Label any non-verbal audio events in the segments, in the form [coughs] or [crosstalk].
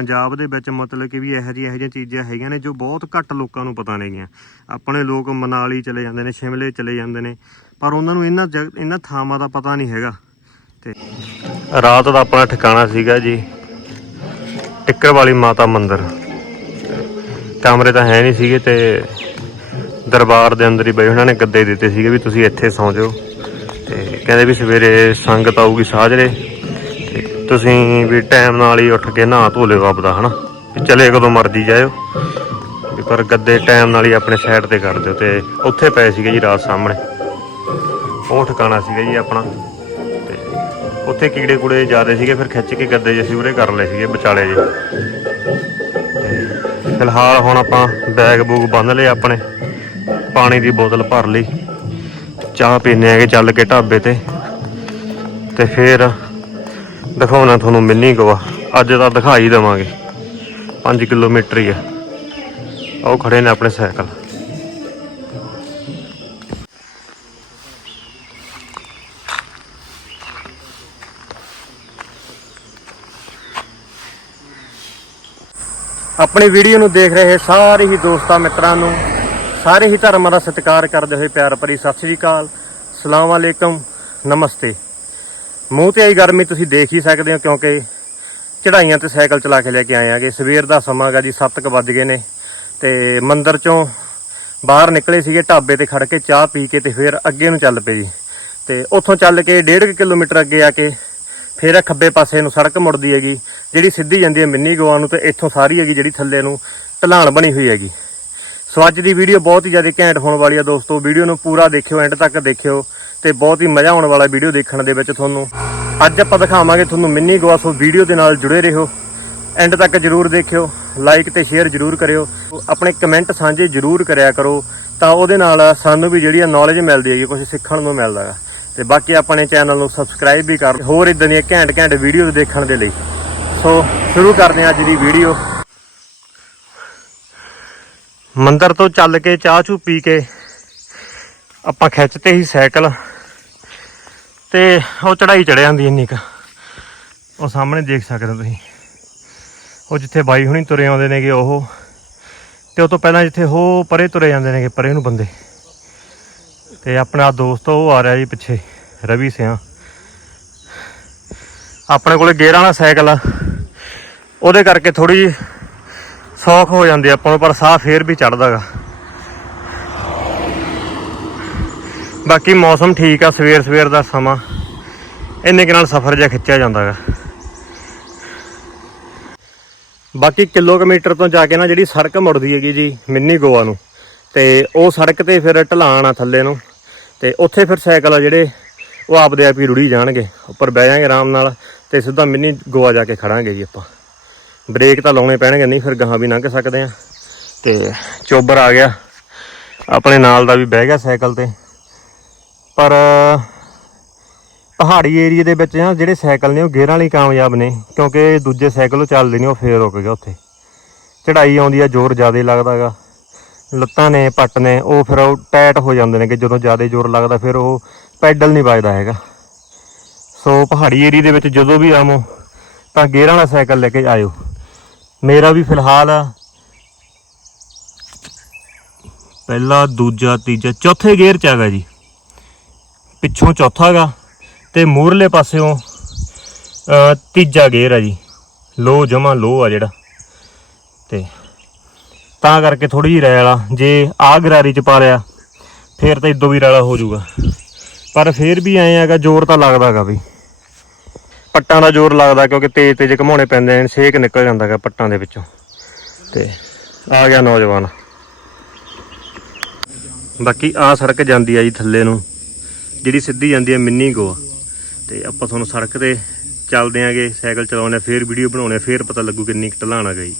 ਪੰਜਾਬ ਦੇ ਵਿੱਚ ਮਤਲਬ ਕਿ ਵੀ ਇਹੋ ਜਿਹੀਆਂ ਇਹੋ ਜਿਹੀਆਂ ਚੀਜ਼ਾਂ ਹੈਗੀਆਂ ਨੇ ਜੋ ਬਹੁਤ ਘੱਟ ਲੋਕਾਂ ਨੂੰ ਪਤਾ ਨੇਗੀਆਂ। ਆਪਣੇ ਲੋਕ ਮਨਾਲੀ ਚਲੇ ਜਾਂਦੇ ਨੇ, ਸ਼ਿਮਲੇ ਚਲੇ ਜਾਂਦੇ ਨੇ, ਪਰ ਉਹਨਾਂ ਨੂੰ ਇਹਨਾਂ ਜਗ- ਇਹਨਾਂ ਥਾਵਾਂ ਦਾ ਪਤਾ ਨਹੀਂ ਹੈਗਾ। ਤੇ ਰਾਤ ਦਾ ਆਪਣਾ ਠਿਕਾਣਾ ਸੀਗਾ ਜੀ ਟਿੱਕਰ ਵਾਲੀ ਮਾਤਾ ਮੰਦਿਰ। ਕਮਰੇ ਤਾਂ ਹੈ ਨਹੀਂ ਸੀਗੇ ਤੇ ਦਰਬਾਰ ਦੇ ਅੰਦਰ ਹੀ ਬਈ ਉਹਨਾਂ ਨੇ ਗੱਦੇ ਦਿੱਤੇ ਸੀਗੇ ਵੀ ਤੁਸੀਂ ਇੱਥੇ ਸੌਂ ਜਾਓ। ਤੇ ਕਹਿੰਦੇ ਵੀ ਸਵੇਰੇ ਸੰਗਤ ਆਊਗੀ ਸਾਜਰੇ। ਤੁਸੀਂ ਵੀ ਟਾਈਮ ਨਾਲ ਹੀ ਉੱਠ ਕੇ ਨਹਾ ਧੋ ਲਿਓ ਆਪਦਾ, ਹਨਾ? ਵੀ ਚਲੇ ਕਦੋਂ ਮਰਜ਼ੀ ਜਾਇਓ। ਵੀ ਪਰ ਗੱਦੇ ਟਾਈਮ ਨਾਲ ਹੀ ਆਪਣੇ ਸਾਈਡ ਤੇ ਕਰ ਦਿਓ ਤੇ ਉੱਥੇ ਪਏ ਸੀਗੇ ਜੀ ਰਾਤ ਸਾਹਮਣੇ। ਉਹ ਠਿਕਾਣਾ ਸੀਗਾ ਜੀ ਆਪਣਾ। ਤੇ ਉੱਥੇ ਕੀੜੇ ਕੂੜੇ ਜ਼ਿਆਦੇ ਸੀਗੇ, ਫਿਰ ਖਿੱਚ ਕੇ ਗੱਦੇ ਜਿਹੇ ਉਰੇ ਕਰ ਲਏ ਸੀਗੇ ਵਿਚਾਲੇ ਜੇ ਫਿਲਹਾਲ ਹੁਣ ਆਪਾਂ ਬੈਗ ਬੂਗ ਬੰਨ ਲਏ ਆਪਣੇ। ਪਾਣੀ ਦੀ ਬੋਤਲ ਭਰ ਲਈ। ਚਾਹ ਪੀਨੇ ਆਗੇ ਚੱਲ ਕੇ ਢਾਬੇ ਤੇ। ਤੇ ਫਿਰ ਦਿਖਾਉਣਾ ਤੁਹਾਨੂੰ ਮਿਲਣੀ ਗਵਾ ਅੱਜ ਤਾਂ ਦਿਖਾਈ ਦੇਵਾਂਗੇ। 5 ਕਿਲੋਮੀਟਰ ਹੀ ਆ। ਉਹ ਖੜੇ ਨੇ ਆਪਣੇ ਸਾਈਕਲ। ਆਪਣੀ ਵੀਡੀਓ ਨੂੰ ਦੇਖ ਰਹੇ ਸਾਰੇ ਹੀ ਦੋਸਤਾਂ ਮਿੱਤਰਾਂ ਨੂੰ, ਸਾਰੇ ਹੀ ਧਰਮਾਂ ਦਾ ਸਤਿਕਾਰ ਕਰਦੇ ਹੋਏ ਪਿਆਰ ਭਰੀ ਸਤਿ ਸ੍ਰੀ ਅਕਾਲ। ਸਲਾਮ ਅਲੈਕਮ। ਨਮਸਤੇ। ਮੂੰਹ ਤੇ ਆਈ ਗਰਮੀ ਤੁਸੀਂ ਦੇਖ ਹੀ ਸਕਦੇ ਹੋ ਕਿਉਂਕਿ ਚੜਾਈਆਂ ਤੇ ਸਾਈਕਲ ਚਲਾ ਕੇ ਲੈ ਕੇ ਆਏ ਆਗੇ। ਸਵੇਰ ਦਾ ਸਮਾਂ ਗਾ ਜੀ 7:00 ਵੱਜ ਗਏ ਨੇ ਤੇ ਮੰਦਰ ਚੋਂ ਬਾਹਰ ਨਿਕਲੇ ਸੀਗੇ ਢਾਬੇ ਤੇ ਖੜ ਕੇ ਚਾਹ ਪੀ ਕੇ ਤੇ ਫਿਰ ਅੱਗੇ ਨੂੰ ਚੱਲ ਪਏ ਜੀ। ਤੇ ਉੱਥੋਂ ਚੱਲ ਕੇ 1.5 ਕਿਲੋਮੀਟਰ ਅੱਗੇ ਆ ਕੇ ਫਿਰ ਖੱਬੇ ਪਾਸੇ ਨੂੰ ਸੜਕ ਮੁੜਦੀ ਹੈਗੀ, ਜਿਹੜੀ ਸਿੱਧੀ ਜਾਂਦੀ ਹੈ ਮਿੰਨੀ ਗੋਆ ਨੂੰ ਤੇ ਇੱਥੋਂ ਸਾਰੀ ਹੈਗੀ ਜਿਹੜੀ ਥੱਲੇ ਨੂੰ ਢਲਾਣ ਬਣੀ ਹੋਈ ਹੈਗੀ। ਸੋ ਅੱਜ ਦੀ ਵੀਡੀਓ ਬਹੁਤ ਹੀ ਜ਼ਿਆਦਾ ਘੈਂਟ ਹੋਣ ਵਾਲੀ ਆ ਦੋਸਤੋ। ਵੀਡੀਓ ਨੂੰ ਪੂਰਾ ਦੇਖਿਓ ਐਂਡ ਤੱਕ ਦੇਖਿਓ ਤੇ ਬਹੁਤ ਹੀ ਮਜ਼ਾ ਆਉਣ ਵਾਲਾ ਵੀਡੀਓ ਦੇਖਣ ਦੇ ਵਿੱਚ ਤੁਹਾਨੂੰ। ਅੱਜ ਆਪਾਂ ਦਿਖਾਵਾਂਗੇ ਤੁਹਾਨੂੰ ਮਿੰਨੀ ਗੋਆ, ਸੋ ਵੀਡੀਓ ਦੇ ਨਾਲ ਜੁੜੇ ਰਹੋ। ਐਂਡ ਤੱਕ ਜਰੂਰ ਦੇਖਿਓ ਲਾਈਕ ਤੇ ਸ਼ੇਅਰ ਜਰੂਰ ਕਰਿਓ। ਆਪਣੇ ਕਮੈਂਟ ਸਾਂਝੇ ਜਰੂਰ ਕਰਿਆ ਕਰੋ ਤਾਂ ਉਹਦੇ ਨਾਲ ਸਾਨੂੰ ਵੀ ਜਿਹੜੀ ਨੌਲੇਜ ਮਿਲਦੀ ਹੈਗੀ ਕੁਝ ਸਿੱਖਣ ਨੂੰ ਮਿਲਦਾ ਹੈ। ਤੇ ਬਾਕੀ ਆਪਣੇ ਚੈਨਲ ਨੂੰ ਸਬਸਕ੍ਰਾਈਬ ਵੀ ਕਰ, ਹੋਰ ਇਦਾਂ ਦੀਆਂ ਘੈਂਟ ਘੈਂਟ ਵੀਡੀਓ ਦੇਖਣ ਦੇ ਲਈ। ਸੋ ਸ਼ੁਰੂ ਕਰਦੇ ਹਾਂ ਅੱਜ ਦੀ ਵੀਡੀਓ ਮੰਦਰ ਤੋਂ ਚੱਲ ਕੇ ਚਾਹ ਚੂ ਪੀ ਕੇ ਆਪਾਂ ਖਿੱਚਤੇ ਹੀ ਸਾਈਕਲ ਤੇ ਉਹ ਚੜਾਈ ਚੜਿਆ ਜਾਂਦੀ ਇੰਨੀ ਕ। ਉਹ ਸਾਹਮਣੇ ਦੇਖ ਸਕਦੇ ਹੋ ਤੁਸੀਂ। ਉਹ ਜਿੱਥੇ ਬਾਈ ਹੁਣੀ ਤੁਰੇ ਆਉਂਦੇ ਨੇਗੇ ਉਹ। ਤੇ ਉਹ ਤੋਂ ਪਹਿਲਾਂ ਜਿੱਥੇ ਉਹ ਪਰੇ ਤੁਰੇ ਜਾਂਦੇ ਨੇਗੇ, ਪਰੇ ਨੂੰ ਬੰਦੇ। ਤੇ ਆਪਣਾ ਦੋਸਤ ਉਹ ਆ ਰਿਹਾ ਜੀ ਪਿੱਛੇ, ਰਵੀ ਸਿਆਂ। ਆਪਣੇ ਕੋਲੇ ਗੇਅਰ ਵਾਲਾ ਸਾਈਕਲ ਆ। ਉਹਦੇ ਕਰਕੇ ਥੋੜੀ ਜਿਹੀ ਸੌਖ ਹੋ ਜਾਂਦੀ ਆਪਾਂ ਨੂੰ, ਪਰ ਸਾਹ ਫੇਰ ਵੀ ਚੜਦਾਗਾ ਬਾਕੀ ਮੌਸਮ ਠੀਕ ਆ, ਸਵੇਰ ਸਵੇਰ ਦਾ ਸਮਾਂ। ਇੰਨੇ ਕੁ ਨਾਲ ਸਫ਼ਰ ਜਿਹਾ ਖਿੱਚਿਆ ਜਾਂਦਾਗਾ। ਬਾਕੀ ਕਿਲੋਮੀਟਰ ਤੋਂ ਜਾ ਕੇ ਨਾ ਜਿਹੜੀ ਸੜਕ ਮੁੜਦੀ ਹੈਗੀ ਜੀ, ਮਿੰਨੀ ਗੋਆ ਨੂੰ, ਤੇ ਉਹ ਸੜਕ ਤੇ ਫਿਰ ਢਲਾਣ ਆ ਥੱਲੇ ਨੂੰ, ਤੇ ਉੱਥੇ ਫਿਰ ਸਾਈਕਲ ਆ ਜਿਹੜੇ, ਉਹ ਆਪਦੇ ਆਪ ਹੀ ਰੁੜੀ ਜਾਣਗੇ। ਉੱਪਰ ਬਹਿ ਜਾਾਂਗੇ ਆਰਾਮ ਨਾਲ, ਤੇ ਸਿੱਧਾ ਮਿੰਨੀ ਗੋਆ ਜਾ ਕੇ ਖੜਾਂਗੇ ਜੀ ਆਪਾਂ। ਬ੍ਰੇਕ ਤਾਂ ਲਾਉਣੇ ਪੈਣਗੇ, ਨਹੀਂ ਫਿਰ ਗਾਹਾਂ ਵੀ ਲੰਘ ਸਕਦੇ ਆ। ਤੇ ਚੋਬਰ ਆ ਗਿਆ। ਆਪਣੇ ਨਾਲ ਦਾ ਵੀ ਬਹਿ ਗਿਆ ਸਾਈਕਲ ਤੇ। ਪਰ, ਪਹਾੜੀ ਏਰੀਆ ਦੇ ਵਿੱਚ ਨਾ ਜਿਹੜੇ ਸਾਈਕਲ ਨੇ ਉਹ ਗੇਅਰਾਂ ਲਈ ਕਾਮਯਾਬ ਨੇ, ਕਿਉਂਕਿ ਦੂਜੇ ਸਾਈਕਲ ਉਹ ਚੱਲਦੇ ਨਹੀਂ, ਉਹ ਫੇਰ ਰੁਕ ਗਿਆ ਉੱਥੇ। ਚੜਾਈ ਆਉਂਦੀ ਆ, ਜ਼ੋਰ ਜ਼ਿਆਦਾ ਲੱਗਦਾਗਾ ਲੱਤਾਂ ਨੇ, ਪੱਟ ਨੇ, ਉਹ ਫਿਰ ਉਹ ਟਾਈਟ ਹੋ ਜਾਂਦੇ ਨੇ ਕਿ ਜਦੋਂ ਜ਼ਿਆਦਾ ਜ਼ੋਰ ਲੱਗਦਾ ਫਿਰ ਉਹ ਪੈਡਲ ਨਹੀਂ ਵੱਜਦਾ ਹੈਗਾ। ਸੋ ਪਹਾੜੀ ਏਰੀਆ ਦੇ ਵਿੱਚ ਜਦੋਂ ਵੀ ਆਵੋ, ਤਾਂ ਗੇਅਰਾਂ ਵਾਲਾ ਸਾਈਕਲ ਲੈ ਕੇ ਆਇਓ। ਮੇਰਾ ਵੀ ਫਿਲਹਾਲ ਪਹਿਲਾ, ਦੂਜਾ, ਤੀਜਾ, ਚੌਥੇ ਗੇਅਰ ਚ ਹੈਗਾ ਜੀ। ਪਿੱਛੋਂ ਚੌਥਾ ਹੈਗਾ ਤੇ ਮੂਰਲੇ ਪਾਸਿਓਂ ਤੀਜਾ ਗੇਅਰ ਆ ਜੀ। ਲੋ ਜਮਾ ਲੋ ਆ ਜਿਹੜਾ। ਤੇ ਤਾਂ ਕਰਕੇ ਥੋੜੀ ਜਿਹੀ ਰੈਲ ਆ। ਜੇ ਆ ਗਰਾਰੀ ਚ ਪਾ ਲਿਆ, ਫੇਰ ਤਾਂ ਇਦੋਂ ਵੀ ਰੈਲਾ ਹੋ ਜਾਊਗਾ। ਪਰ ਫੇਰ ਵੀ ਐਂ ਹੈਗਾ, ਜ਼ੋਰ ਤਾਂ ਲੱਗਦਾਗਾ ਬਈ ਪੱਟਾਂ ਦਾ ਜ਼ੋਰ ਲੱਗਦਾ ਕਿਉਂਕਿ ਤੇਜ਼ ਤੇਜ਼ ਘਮਾਉਣੇ ਪੈਂਦੇ ਨੇ, ਸੇਕ ਨਿਕਲ ਜਾਂਦਾਗਾ ਪੱਟਾਂ ਦੇ ਵਿੱਚੋਂ। ਤੇ ਆ ਗਿਆ ਨੌਜਵਾਨ। ਬਾਕੀ ਆ ਸੜਕ ਜਾਂਦੀ ਆ ਜੀ ਥੱਲੇ ਨੂੰ, ਜਿਹੜੀ ਸਿੱਧੀ ਜਾਂਦੀ ਆ ਮਿੰਨੀ ਗੋਆ। ਤੇ ਆਪਾਂ ਤੁਹਾਨੂੰ ਸੜਕ ਤੇ ਚੱਲਦੇ ਆਂਗੇ, ਸਾਈਕਲ ਚਲਾਉਂਦੇ ਆ, ਫੇਰ ਵੀਡੀਓ ਬਣਾਉਂਦੇ ਆ, ਫੇਰ ਪਤਾ ਲੱਗੂ ਕਿੰਨੀ ਕੁ ਢਲਾਣ ਆ ਗਈ।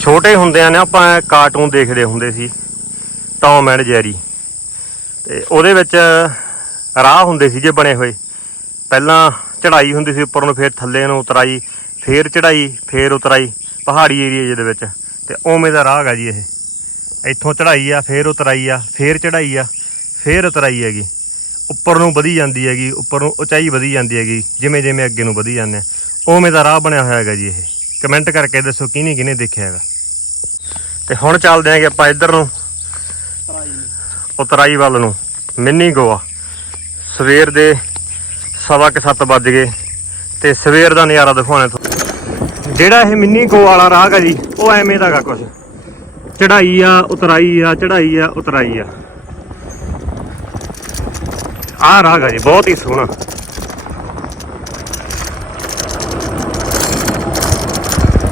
ਛੋਟੇ ਹੁੰਦਿਆਂ ਨੇ ਆਪਾਂ ਕਾਰਟੂਨ ਦੇਖਦੇ ਹੁੰਦੇ ਸੀ ਟੌਮ ਐਂਡ ਜੈਰੀ ਤੇ ਉਹਦੇ ਵਿੱਚ ਰਾਹ ਹੁੰਦੇ ਸੀਗੇ ਬਣੇ ਹੋਏ। ਪਹਿਲਾਂ ਚੜਾਈ ਹੁੰਦੀ ਸੀ ਉੱਪਰ ਨੂੰ ਫੇਰ ਥੱਲੇ ਨੂੰ ਉਤਰਾਈ ਫੇਰ ਚੜਾਈ ਫੇਰ ਉਤਰਾਈ ਪਹਾੜੀ ਏਰੀਆ ਦੇ ਵਿੱਚ। ਤੇ ਉਵੇਂ ਦਾ ਰਾਹ ਹੈਗਾ ਜੀ ਇਹ। ਇੱਥੋਂ ਚੜਾਈ ਆ ਫੇਰ ਉਤਰਾਈ ਆ ਫੇਰ ਚੜਾਈ ਆ ਫੇਰ ਉਤਰਾਈ ਹੈਗੀ। ਉੱਪਰ ਨੂੰ ਵਧੀ ਜਾਂਦੀ ਹੈਗੀ ਉੱਪਰ ਨੂੰ ਉਚਾਈ ਵਧੀ ਜਾਂਦੀ ਹੈਗੀ ਜਿਵੇਂ ਜਿਵੇਂ ਅੱਗੇ ਨੂੰ ਵਧੀ ਜਾਂਦੇ ਆ। ਉਵੇਂ ਦਾ ਰਾਹ ਬਣਿਆ ਹੋਇਆ ਹੈਗਾ ਜੀ ਇਹ। ਕਮੈਂਟ ਕਰਕੇ ਦੱਸੋ ਕਿਹਨੇ ਕਿਹਨੇ ਦੇਖਿਆ ਹੈਗਾ। ਤੇ ਹੁਣ ਚੱਲਦੇ ਆਂਗੇ ਆਪਾਂ ਇੱਧਰ ਨੂੰ। ਉਤਰਾਈ ਵੱਲ ਨੂੰ। ਮਿੰਨੀ ਗੋਆ। ਸਵੇਰ ਦੇ ਸਵਾ ਕੇ ਸੱਤ ਵੱਜ ਗਏ ਤੇ ਸਵੇਰ ਦਾ ਨਜ਼ਾਰਾ ਦਿਖਾਉਣਾ ਤੁਹਾਨੂੰ ਜਿਹੜਾ ਇਹ ਮਿੰਨੀ ਗੋ ਵਾਲਾ ਰਾਹ ਜੀ, ਉਹ ਐਵੇਂ ਦਾ ਕੁਝ ਚੜਾਈ ਆ, ਉਤਰਾਈ ਆ ਚੜਾਈ ਆ, ਉਤਰਾਈ ਆ। ਆਹ ਰਾਹ ਹੈਗਾ ਜੀ, ਬਹੁਤ ਹੀ ਸੋਹਣਾ।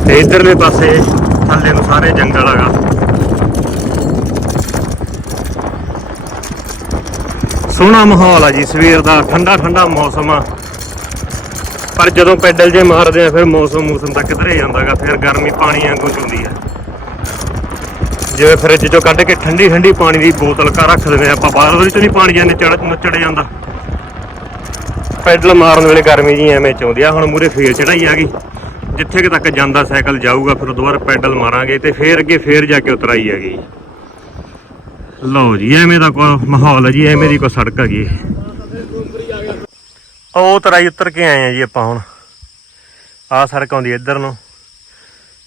ਤੇ ਇਧਰਲੇ ਪਾਸੇ ਥੱਲੇ ਨੂੰ ਸਾਰੇ ਜੰਗਲ ਹੈਗਾ ਸੋਹਣਾ ਮਾਹੌਲ ਆ ਜੀ, ਸਵੇਰ ਦਾ, ਠੰਡਾ ਠੰਡਾ ਮੌਸਮ ਆ। ਪਰ ਜਦੋਂ ਪੈਡਲ ਜੇ ਮਾਰਦੇ ਆ, ਫਿਰ ਮੌਸਮ ਮੌਸਮ ਤਾਂ ਕਿਧਰੇ ਜਾਂਦਾਗਾ, ਫਿਰ ਗਰਮੀ ਪਾਣੀ ਵਾਂਗੂ ਚੁੰਦੀ ਆ। ਜਿਵੇਂ ਫਰਿੱਜ ਚੋਂ ਕੱਢ ਕੇ ਠੰਡੀ ਠੰਡੀ ਪਾਣੀ ਦੀ ਬੋਤਲ ਘਰ ਰੱਖ ਦਿੰਦੇ ਆ ਆਪਾਂ, ਬਾਹਰ ਉਹਦੇ ਚ ਨਹੀਂ ਪਾਣੀ ਜਾਂਦੇ ਚੜ ਨੱਚੜ ਜਾਂਦਾ। ਪੈਡਲ ਮਾਰਨ ਵੇਲੇ ਗਰਮੀ ਜੀ ਐਵੇਂ ਚਾਉਂਦੀ ਆ, ਹੁਣ ਮੂਰੇ ਫੇਰ ਚੜਾਈ ਆ ਗਈ। ਜਿੱਥੇ ਤੱਕ ਜਾਂਦਾ ਸਾਈਕਲ ਜਾਊਗਾ, ਫਿਰ ਦੁਬਾਰਾ ਪੈਡਲ ਮਾਰਾਂਗੇ ਤੇ ਫੇਰ ਅੱਗੇ ਫੇਰ ਜਾ ਕੇ ਉਤਰਾਈ ਆ ਗਈ ਲਓ ਜੀ, ਐਵੇਂ ਦਾ ਕੋ ਮਾਹੌਲ ਹੈ ਜੀ, ਐਵੇਂ ਦੀ ਕੋ ਸੜਕ ਹੈਗੀ ਉਹ ਉਤਰਾਈ ਉਤਰ ਕੇ ਆਏ ਆ ਜੀ ਆਪਾਂ ਹੁਣ। ਆਹ ਸੜਕ ਆਉਂਦੀ ਇੱਧਰ ਨੂੰ।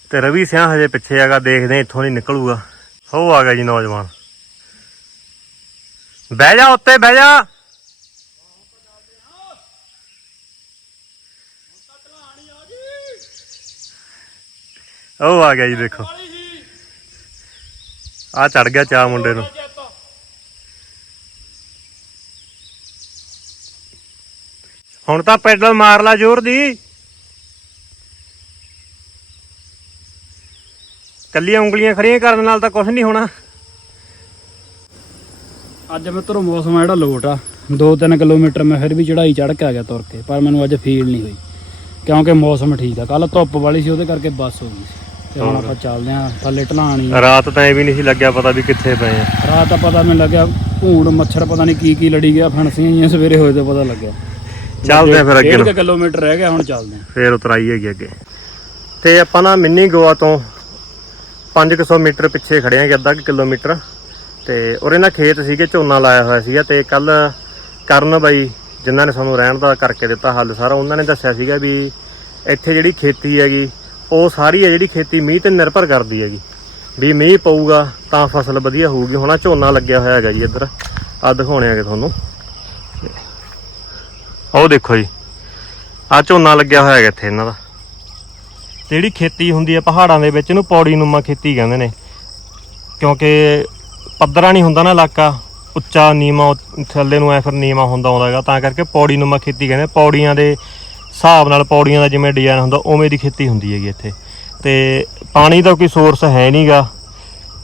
ਤੇ ਰਵੀ ਸਿਆਂ ਹਜੇ ਪਿੱਛੇ ਹੈਗਾ, ਦੇਖਦੇ ਇੱਥੋਂ ਨਹੀਂ ਨਿਕਲੂਗਾ। ਹੋ ਆ ਗਿਆ ਜੀ ਨੌਜਵਾਨ। ਬਹਿ ਜਾ ਉੱਤੇ, ਬਹਿ ਜਾ। ਉਹ ਆ ਗਿਆ ਜੀ ਦੇਖੋ। ਆ ਚੜ ਗਿਆ ਚਾ ਮੁੰਡੇ ਨੂੰ। ਹੁਣ ਤਾਂ ਪੈਡਲ ਮਾਰ ਲਾ ਜ਼ੋਰ ਦੀ। ਕੱਲੀਆਂ ਉਂਗਲੀਆਂ ਖੜੀਆਂ ਕਰਨ ਨਾਲ ਤਾਂ ਕੁਝ ਨਹੀਂ ਹੋਣਾ। ਅੱਜ ਮਿੱਤਰੋ ਮੌਸਮ ਆ ਜਿਹੜਾ ਲੋਟ ਆ। 2-3 ਕਿਲੋਮੀਟਰ ਮੈਂ ਫਿਰ ਵੀ ਚੜਾਈ ਚੜ ਕੇ ਆ ਗਿਆ ਤੁਰ ਕੇ, ਪਰ ਮੈਨੂੰ ਅੱਜ ਫੀਲ ਨਹੀਂ ਹੋਈ। ਕਿਉਂਕਿ ਮੌਸਮ ਠੀਕ ਆ। ਕੱਲ ਧੁੱਪ ਵਾਲੀ ਸੀ, ਉਹਦੇ ਕਰਕੇ ਬੱਸ ਹੋ ਗਈ ਸੀ। ਤੇ ਹੁਣ। ਆਪਾਂ ਚੱਲਦੇ ਆਂ ਥੱਲੇ ਢਲਾਣੀ ਰਾਤ ਤਾਂ ਇਹ ਵੀ ਨਹੀਂ ਸੀ ਲੱਗਿਆ ਪਤਾ ਵੀ ਕਿੱਥੇ ਪਏ ਆ। ਰਾਤ ਤਾਂ ਪਤਾ ਮੈਨੂੰ ਲੱਗਿਆ ਭੂੰਡ ਮੱਛਰ ਪਤਾ ਨਹੀਂ ਕੀ ਕੀ ਲੜੀ ਗਿਆ ਫਣਸੀਆਂ ਜੀਆਂ ਸਵੇਰੇ ਹੋਏ ਤੇ ਪਤਾ ਲੱਗਿਆ। ਚੱਲਦੇ ਆ ਫਿਰ ਅੱਗੇ ਨੂੰ। ਡੇਢ ਕੁ ਕਿਲੋਮੀਟਰ ਰਹਿ ਗਿਆ ਹੁਣ ਚੱਲਦੇ ਆਂ ਫੇਰ ਉਤਰਾਈ ਹੈਗੀ ਅੱਗੇ। ਤੇ ਆਪਾਂ ਨਾ ਮਿੰਨੀ ਗੋਆ ਤੋਂ 500 ਮੀਟਰ ਪਿੱਛੇ ਖੜੇ ਆਂਗੇ ਅੱਧਾ ਕਿਲੋਮੀਟਰ। ਤੇ ਉਹਦੇ ਨਾਲ ਖੇਤ ਸੀਗੇ ਝੋਨਾ ਲਾਇਆ ਹੋਇਆ ਸੀਗਾ ਤੇ ਕੱਲ ਕਰਨ ਬਾਈ ਜਿਨ੍ਹਾਂ ਨੇ ਸਾਨੂੰ ਰਹਿਣ ਦਾ ਕਰਕੇ ਦਿੱਤਾ ਹੱਲ ਸਾਰਾ ਉਹਨਾਂ ਨੇ ਦੱਸਿਆ ਸੀਗਾ ਵੀ ਇੱਥੇ ਜਿਹੜੀ ਖੇਤੀ ਹੈਗੀ ਉਹ ਸਾਰੀ ਹੈ ਜਿਹੜੀ ਖੇਤੀ ਮੀਂਹ ਤੇ ਨਿਰਭਰ ਕਰਦੀ ਹੈਗੀ। ਵੀ ਮੀਂਹ ਪਊਗਾ ਤਾਂ ਫਸਲ ਵਧੀਆ ਹੋਊਗੀ। ਹੁਣ ਆਹ ਝੋਨਾ ਲੱਗਿਆ ਹੋਇਆ ਹੈਗਾ ਜੀ ਇੱਧਰ। ਆ ਦਿਖਾਉਣੇ ਆਗੇ ਤੁਹਾਨੂੰ। ਉਹ ਦੇਖੋ ਜੀ। ਆ ਝੋਨਾ ਲੱਗਿਆ ਹੋਇਆ ਹੈਗਾ ਇੱਥੇ ਇਹਨਾਂ ਦਾ। ਜਿਹੜੀ ਖੇਤੀ ਹੁੰਦੀ ਹੈ ਪਹਾੜਾਂ ਦੇ ਵਿੱਚ, ਇਹਨੂੰ ਪੌੜੀ ਨੂਮਾ ਖੇਤੀ ਕਹਿੰਦੇ ਨੇ। ਕਿਉਂਕਿ ਪੱਧਰਾ ਨਹੀਂ ਹੁੰਦਾ ਨਾ ਇਲਾਕਾ। ਉੱਚਾ, ਨੀਵਾਂ, ਥੱਲੇ ਨੂੰ ਐ ਫਿਰ ਨੀਵਾਂ ਹੁੰਦਾ ਆਉਂਦਾ ਹੈਗਾ। ਤਾਂ ਕਰਕੇ ਪੌੜੀ ਨੂਮਾ ਖੇਤੀ ਕਹਿੰਦੇ। ਪੌੜੀਆਂ ਦੇ ਹਿਸਾਬ ਨਾਲ ਪੌੜੀਆਂ ਦਾ ਜਿਵੇਂ ਡਿਜ਼ਾਈਨ ਹੁੰਦਾ, ਉਵੇਂ ਦੀ ਖੇਤੀ ਹੁੰਦੀ ਹੈਗੀ ਇੱਥੇ। ਤੇ ਪਾਣੀ ਦਾ ਕੋਈ ਸੋਰਸ ਹੈ ਨਹੀਂਗਾ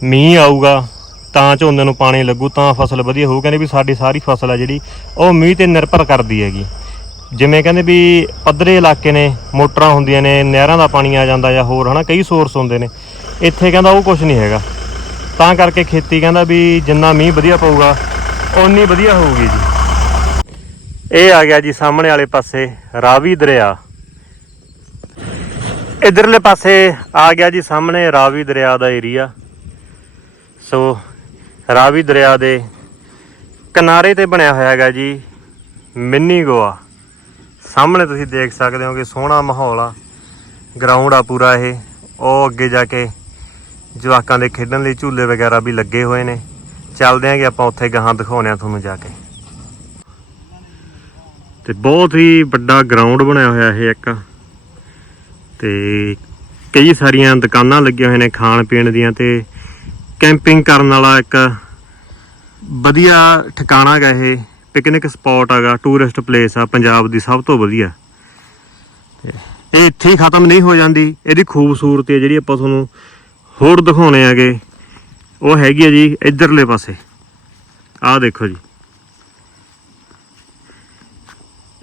ਮੀਂਹ ਆਊਗਾ, ਤਾਂ ਝੋਨੇ ਨੂੰ ਪਾਣੀ ਲੱਗੂ, ਤਾਂ ਫਸਲ ਵਧੀਆ ਹੋਊ। ਕਹਿੰਦੇ ਵੀ ਸਾਡੀ ਸਾਰੀ ਫਸਲ ਆ ਜਿਹੜੀ, ਉਹ ਮੀਂਹ ਤੇ ਨਿਰਭਰ ਕਰਦੀ ਹੈਗੀ। ਜਿਵੇਂ ਕਹਿੰਦੇ ਵੀ ਪੱਧਰੇ ਇਲਾਕੇ ਨੇ, ਮੋਟਰਾਂ ਹੁੰਦੀਆਂ ਨੇ, ਨਹਿਰਾਂ ਦਾ ਪਾਣੀ ਆ ਜਾਂਦਾ ਜਾਂ ਹੋਰ, ਹਨਾ, ਕਈ ਸੋਰਸ ਹੁੰਦੇ ਨੇ। ਇੱਥੇ ਕਹਿੰਦਾ ਉਹ ਕੁਝ ਨਹੀਂ ਹੈਗਾ। ਤਾਂ ਕਰਕੇ ਖੇਤੀ ਕਹਿੰਦਾ ਵੀ ਜਿੰਨਾ ਮੀਂਹ ਵਧੀਆ ਪਊਗਾ, ਓਨੀ ਵਧੀਆ ਹੋਊਗੀ ਜੀ। ਇਹ ਆ ਗਿਆ ਜੀ ਸਾਹਮਣੇ ਵਾਲੇ ਪਾਸੇ ਰਾਵੀ ਦਰਿਆ। ਇਧਰਲੇ ਪਾਸੇ ਆ ਗਿਆ ਜੀ ਸਾਹਮਣੇ ਰਾਵੀ ਦਰਿਆ ਦਾ ਏਰੀਆ ਸੋ ਰਾਵੀ ਦਰਿਆ ਦੇ ਕਿਨਾਰੇ ਤੇ ਬਣਿਆ ਹੋਇਆ ਹੈਗਾ ਜੀ ਮਿੰਨੀ ਗੋਆ। ਸਾਹਮਣੇ ਤੁਸੀਂ ਦੇਖ ਸਕਦੇ ਹੋ ਕਿ ਸੋਹਣਾ ਮਾਹੌਲ ਆ। ਗਰਾਊਂਡ ਆ ਪੂਰਾ ਇਹ। ਉਹ ਅੱਗੇ ਜਾ ਕੇ ਜਵਾਕਾਂ ਦੇ ਖੇਡਣ ਲਈ ਝੂਲੇ ਵਗੈਰਾ ਵੀ ਲੱਗੇ ਹੋਏ ਨੇ। ਚੱਲਦੇ ਆਂਗੇ ਆਪਾਂ ਉੱਥੇ ਗਾਹਾਂ ਦਿਖਾਉਣੇ ਆ ਤੁਹਾਨੂੰ ਜਾ ਕੇ। ਤੇ ਬਹੁਤ ਹੀ ਵੱਡਾ ਗਰਾਊਂਡ ਬਣਿਆ ਹੋਇਆ ਇਹ ਇੱਕ। ਤੇ ਕਈ ਸਾਰੀਆਂ ਦੁਕਾਨਾਂ ਲੱਗੀਆਂ ਹੋਈਆਂ ਨੇ ਖਾਣ ਪੀਣ ਦੀਆਂ ਤੇ ਕੈਂਪਿੰਗ ਕਰਨ ਵਾਲਾ ਇੱਕ ਵਧੀਆ ਠਿਕਾਣਾ ਹੈਗਾ ਇਹ। ਪਿਕਨਿਕ ਸਪੌਟ ਹੈਗਾ ਟੂਰਿਸਟ ਪਲੇਸ ਆ, ਪੰਜਾਬ ਦੀ ਸਭ ਤੋਂ ਵਧੀਆ। ਤੇ ਇਹ ਇੱਥੇ ਹੀ ਖਤਮ ਨਹੀਂ ਹੋ ਜਾਂਦੀ। ਇਹਦੀ ਖੂਬਸੂਰਤੀ ਹੈ ਜਿਹੜੀ ਆਪਾਂ ਤੁਹਾਨੂੰ ਹੋਰ ਦਿਖਾਉਣੇ ਆਗੇ ਉਹ ਹੈਗੀ ਹੈ ਜੀ ਇਧਰਲੇ ਪਾਸੇ। ਆਹ ਦੇਖੋ ਜੀ।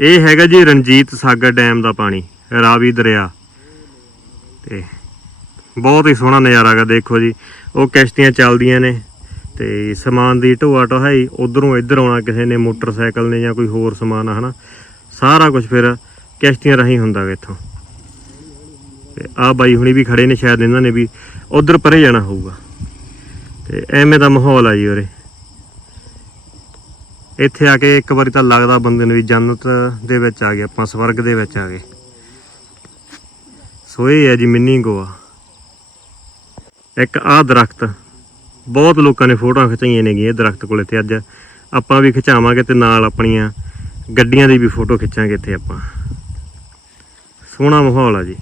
ਇਹ ਹੈਗਾ ਜੀ ਰਣਜੀਤ ਸਾਗਰ ਡੈਮ ਦਾ ਪਾਣੀ, ਰਾਵੀ ਦਰਿਆ। ਤੇ ਬਹੁਤ ਹੀ ਸੋਹਣਾ ਨਜ਼ਾਰਾ ਹੈਗਾ, ਦੇਖੋ ਜੀ। ਉਹ ਕਿਸ਼ਤੀਆਂ ਚੱਲਦੀਆਂ ਨੇ ਤੇ ਸਮਾਨ ਦੀ ਢੋਆ ਢੋਹਾਈ ਉਧਰੋਂ ਇੱਧਰ ਆਉਣਾ ਕਿਸੇ ਨੇ, ਮੋਟਰਸਾਈਕਲ ਨੇ ਜਾਂ ਕੋਈ ਹੋਰ ਸਮਾਨ ਆ, ਹਨਾ। ਸਾਰਾ ਕੁਝ ਫਿਰ ਕਿਸ਼ਤੀਆਂ ਰਾਹੀਂ ਹੁੰਦਾ ਗਾ ਇੱਥੋਂ। ਤੇ ਆ ਬਾਈ ਹੁਣੀ ਵੀ ਖੜੇ ਨੇ, ਸ਼ਾਇਦ ਇਹਨਾਂ ਨੇ ਵੀ ਉਧਰ ਪਰੇ ਜਾਣਾ ਹੋਊਗਾ। ਤੇ ਐਵੇਂ ਦਾ ਮਾਹੌਲ ਆ ਜੀ ਉਰੇ। ਇੱਥੇ ਆ ਕੇ ਇੱਕ ਵਾਰੀ ਤਾਂ ਲੱਗਦਾ ਬੰਦੇ ਨੂੰ ਵੀ ਜੰਨਤ ਦੇ ਵਿੱਚ ਆ ਗਏ, ਆਪਾਂ ਸਵਰਗ ਦੇ ਵਿੱਚ ਆ ਗਏ। ਸੋ ਇਹ ਹੈ ਜੀ ਮਿੰਨੀ ਗੋਆ। ਇੱਕ ਆਹ ਦਰਖਤ, ਬਹੁਤ ਲੋਕਾਂ ਨੇ ਫੋਟੋਆਂ ਖਿਚਾਈਆਂ ਨੇਗੀਆਂ ਇਹ ਦਰਖਤ ਕੋਲੇ ਤੇ ਅੱਜ ਆਪਾਂ ਵੀ ਖਿਚਾਵਾਂਗੇ ਤੇ ਨਾਲ ਆਪਣੀਆਂ ਗੱਡੀਆਂ ਦੀ ਵੀ ਫੋਟੋ ਖਿੱਚਾਂਗੇ ਇੱਥੇ ਆਪਾਂ। ਸੋਹਣਾ ਮਾਹੌਲ ਆ ਜੀ।